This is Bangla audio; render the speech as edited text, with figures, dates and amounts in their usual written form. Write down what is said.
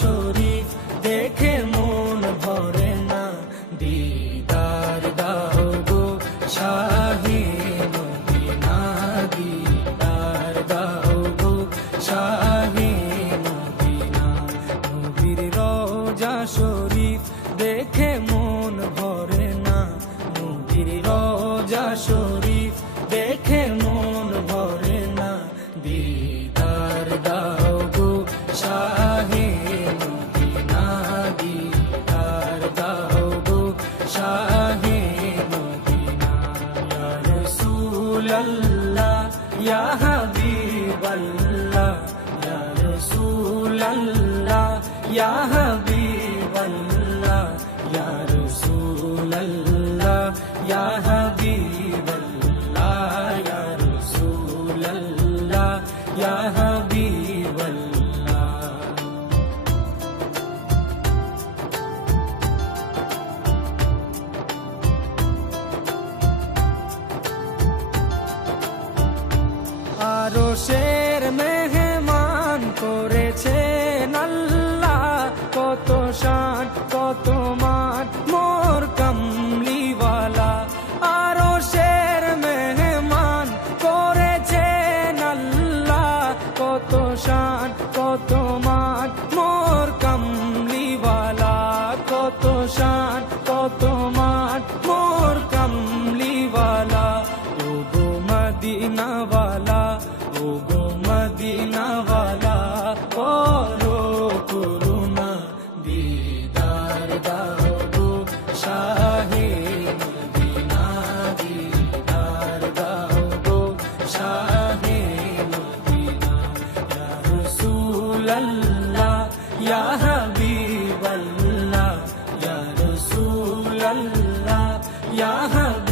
শরীফ দেখে মন ভরে না, দিদার দাও গো শাহে মদিনা, দিদার দাও গো শাহে মদিনা। নবীর রওজা শরীফ দেখে মন ভরে না, নবীর রওজা শরীফ দেখে মন ভরে না, দিদার দাও গো শাহে মদিনা, দিদার দাও গো শাহে মদিনা। ইয়া রাসূলাল্লাহ ইয়া হাবিবাল্লাহ, ইয়া রাসূলাল্লাহ ইয়া হাবিবাল্লাহ, ইয়া রাসূলাল্লাহ ইয়া হাবিবাল্লাহ, ইয়া রাসূলাল্লাহ ইয়া হাবিবাল্লাহ। আরশের মেহমান করেছেন আল্লাহ, কত শান কত মান মোর কামলিওয়ালা। আরশের মেহমান করেছেন আল্লাহ, কত শান কত মান মোর কামলিওয়ালা, কত শান কত মান মোর কামলিওয়ালা। ও গো মদিনাওয়ালা, ও গো মদিনাওয়ালা, করো করুণা, দিদার দাও গো শাহে মদিনা, দিদার দাও গো শাহে মদিনা। ইয়া রাসূলাল্লাহ ইয়া হাবিবাল্লাহ, ইয়া রাসূলাল্লাহ ইয়া হাবিবাল্লাহ।